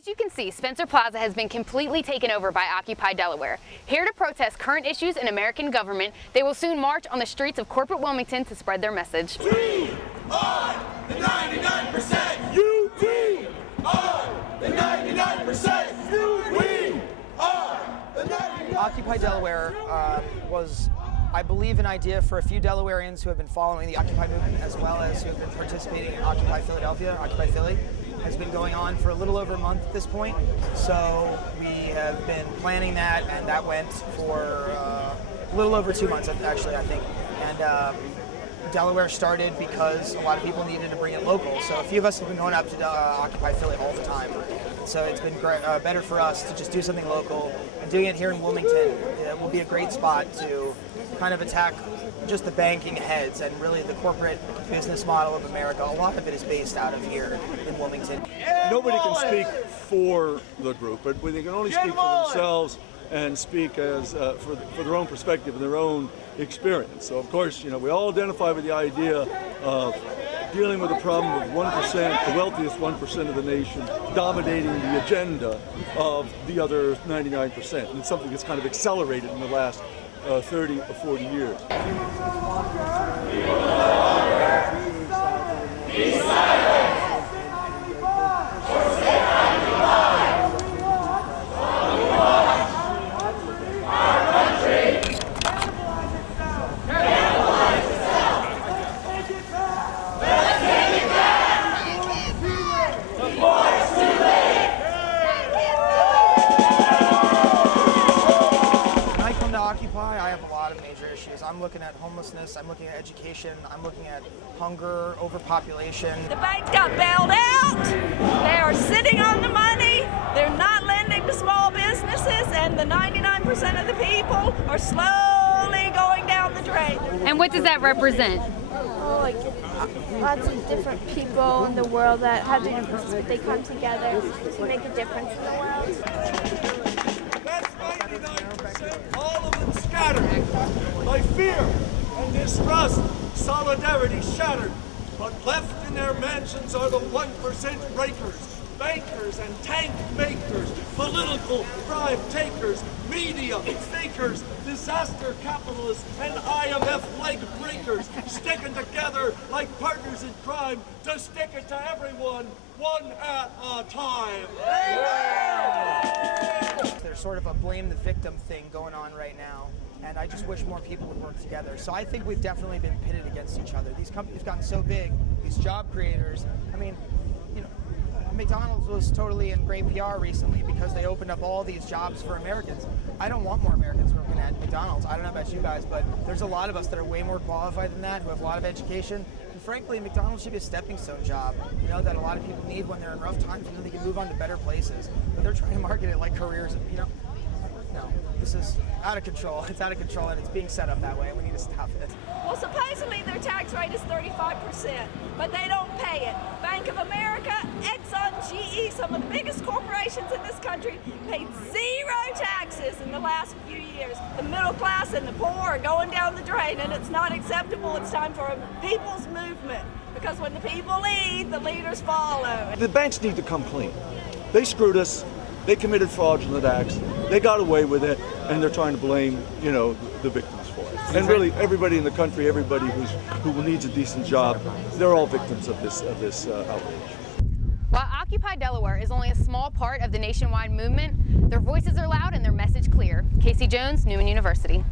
As you can see, Spencer Plaza has been completely taken over by Occupy Delaware. Here to protest current issues in American government, they will soon march on the streets of corporate Wilmington to spread their message. We are the 99%! We are the 99%! We are the 99%! Occupy Delaware was, I believe, an idea for a few Delawareans who have been following the Occupy movement as well as who have been participating in Occupy Philadelphia, Occupy Philly. Has been going on for a little over a month at this point. So we have been planning that, and that went for a little over 2 months, actually, I think. And Delaware started because a lot of people needed to bring it local. So a few of us have been going up to Occupy Philly all the time. So it's been better for us to just do something local. And doing it here in Wilmington will be a great spot to kind of attack just the banking heads and really the corporate business model of America. A lot of it is based out of here in Wilmington. Nobody can speak for the group, but they can only speak for themselves and speak as for their own perspective and their own experience. So of course, you know, we all identify with the idea of dealing with the problem of 1%, the wealthiest 1% of the nation, dominating the agenda of the other 99%. And it's something that's kind of accelerated in the last 30 or 40 years. Occupy, I have a lot of major issues. I'm looking at homelessness, I'm looking at education, I'm looking at hunger, overpopulation. The bank got bailed out, they are sitting on the money, they're not lending to small businesses, and the 99% of the people are slowly going down the drain. And what does that represent? Oh, like lots of different people in the world that have differences, but they come together to make a difference in the world. All of them scattered by fear and distrust, solidarity shattered. But left in their mansions are the 1% breakers, bankers and tank makers, political bribe takers, media fakers, disaster capitalists, and IMF leg breakers, sticking together like partners in crime to stick it to everyone, one at a time. There's sort of a blame the victim thing going on right now, and I just wish more people would work together. So I think we've definitely been pitted against each other. These companies have gotten so big, these job creators. I mean, you know, McDonald's was totally in great PR recently because they opened up all these jobs for Americans. I don't want more Americans working at McDonald's. I don't know about you guys, but there's a lot of us that are way more qualified than that, who have a lot of education. And frankly, McDonald's should be a stepping stone job, you know, that a lot of people need when they're in rough times. You know, they can move on to better places. But they're trying to market it like careers, you know. No, this is out of control. It's out of control, and it's being set up that way, and we need to stop it. Well, supposedly their tax rate is 35%, but they don't pay it. Bank of America, Exxon, GE, some of the biggest corporations in this country paid zero taxes in the last few years. The middle class and the poor are going down the drain, and it's not acceptable. It's time for a people's movement, because when the people lead, the leaders follow. The banks need to come clean. They screwed us. They committed fraudulent acts. They got away with it, and they're trying to blame, you know, the victims for it. And really, everybody in the country, everybody who needs a decent job, they're all victims of this outrage. While Occupy Delaware is only a small part of the nationwide movement, their voices are loud and their message clear. Casey Jones, Newman University.